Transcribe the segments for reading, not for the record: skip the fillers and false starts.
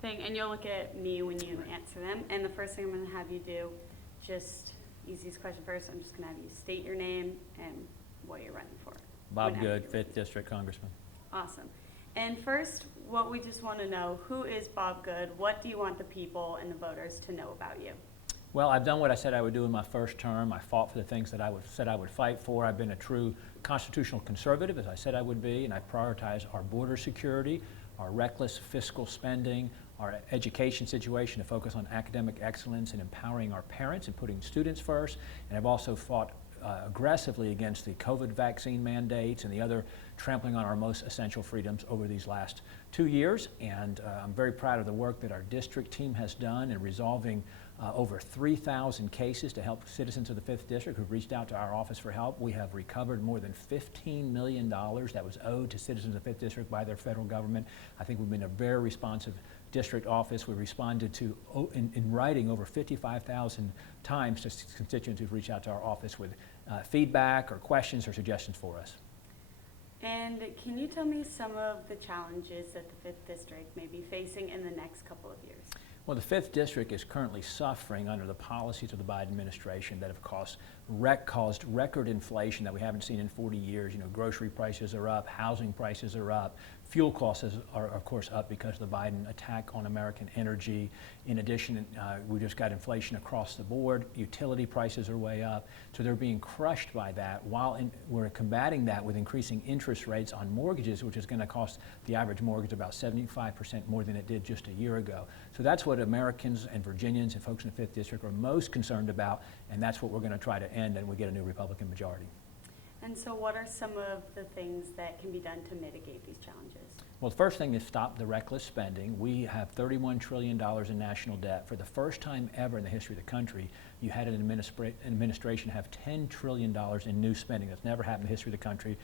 thing, and you'll look at me when you answer them. And the first thing I'm going to have you do, just easiest question first, I'm just going to have you state your name and what you're running for. Bob Good, 5th District Congressman. Awesome. And first, what we just want to know, who is Bob Good? What do you want the people and the voters to know about you? Well, I've done what I said I would do in my first term. I fought for the things that I said I would fight for. I've been a true constitutional conservative, as I said I would be, and I prioritize our border security, our reckless fiscal spending, our education situation to focus on academic excellence and empowering our parents and putting students first. And I've also fought aggressively against the COVID vaccine mandates and the other trampling on our most essential freedoms over these last 2 years. And I'm very proud of the work that our district team has done in resolving over 3,000 cases to help citizens of the 5th District who've reached out to our office for help. We have recovered more than $15 million that was owed to citizens of the 5th District by their federal government. I think we've been a very responsive district office. We responded to, in writing, over 55,000 times to constituents who've reached out to our office with feedback or questions or suggestions for us. And can you tell me some of the challenges that the 5th District may be facing in the next couple of years? Well, the 5th District is currently suffering under the policies of the Biden administration that have caused record inflation that we haven't seen in 40 years. You know, grocery prices are up, housing prices are up, fuel costs are of course up because of the Biden attack on American energy. In addition, we just got inflation across the board. Utility prices are way up, so they're being crushed by that, while we're combating that with increasing interest rates on mortgages, which is going to cost the average mortgage about 75% more than it did just a year ago. So that's what Americans and Virginians and folks in the 5th District are most concerned about, and that's what we're going to try to end, and we get a new Republican majority. And so what are some of the things that can be done to mitigate these challenges? Well, the first thing is stop the reckless spending. We have $31 trillion in national debt. For the first time ever in the history of the country, you had an administration have $10 trillion in new spending. That's never happened in the history of the country.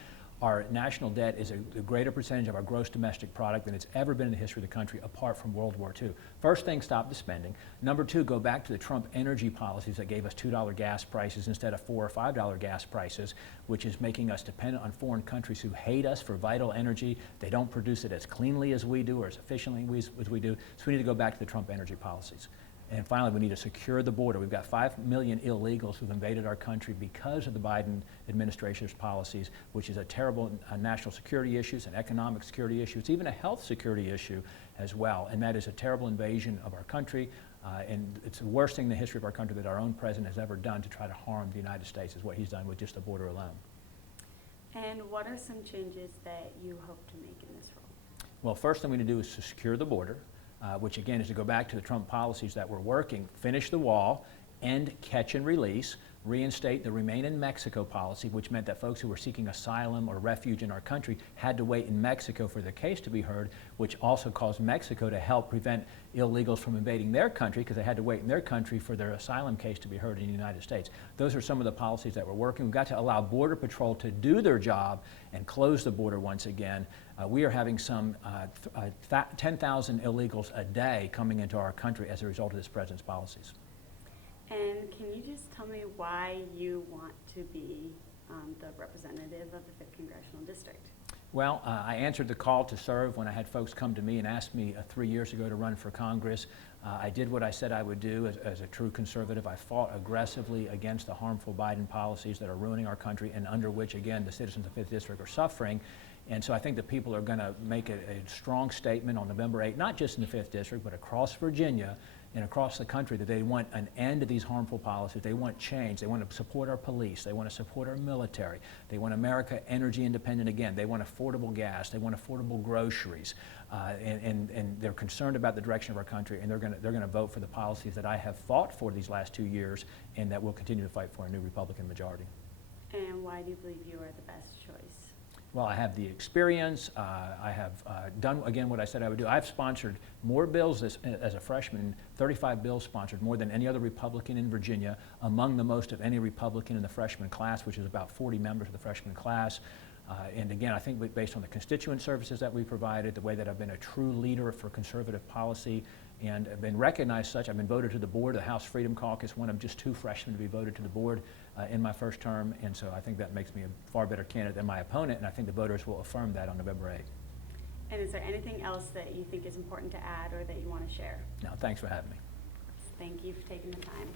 Our national debt is a greater percentage of our gross domestic product than it's ever been in the history of the country, apart from World War II. First thing, stop the spending. Number two, go back to the Trump energy policies that gave us $2 gas prices instead of $4 or $5 gas prices, which is making us dependent on foreign countries who hate us for vital energy. They don't produce it as cleanly as we do or as efficiently as we do. So we need to go back to the Trump energy policies. And finally, we need to secure the border. We've got 5 million illegals who've invaded our country because of the Biden administration's policies, which is a terrible national security issue, an economic security issue. It's even a health security issue as well. And that is a terrible invasion of our country. And it's the worst thing in the history of our country that our own president has ever done to try to harm the United States, is what he's done with just the border alone. And what are some changes that you hope to make in this role? Well, first thing we need to do is to secure the border. Which again is to go back to the Trump policies that were working, finish the wall, end catch and release, reinstate the Remain in Mexico policy, which meant that folks who were seeking asylum or refuge in our country had to wait in Mexico for their case to be heard, which also caused Mexico to help prevent illegals from invading their country because they had to wait in their country for their asylum case to be heard in the United States. Those are some of the policies that were working. We've got to allow Border Patrol to do their job and close the border once again. We are having some 10,000 illegals a day coming into our country as a result of this president's policies. And can you just tell me why you want to be the representative of the 5th Congressional District? Well, I answered the call to serve when I had folks come to me and ask me 3 years ago to run for Congress. I did what I said I would do as a true conservative. I fought aggressively against the harmful Biden policies that are ruining our country and under which, again, the citizens of the 5th District are suffering. And so I think that people are going to make a strong statement on November 8th, not just in the 5th District, but across Virginia and across the country, that they want an end to these harmful policies. They want change. They want to support our police. They want to support our military. They want America energy independent again. They want affordable gas. They want affordable groceries. And they're concerned about the direction of our country, and they're going to vote for the policies that I have fought for these last 2 years and that we'll continue to fight for a new Republican majority. And why do you believe you are the best choice? Well, I have the experience. I have done, again, what I said I would do. I've sponsored more bills as a freshman, 35 bills sponsored, more than any other Republican in Virginia, among the most of any Republican in the freshman class, which is about 40 members of the freshman class. And again, I think based on the constituent services that we provided, the way that I've been a true leader for conservative policy, and have been recognized such. I've been voted to the board of the House Freedom Caucus, one of just 2 freshmen to be voted to the board in my first term, and so I think that makes me a far better candidate than my opponent, and I think the voters will affirm that on November 8th. And is there anything else that you think is important to add or that you want to share? No, thanks for having me. Thank you for taking the time.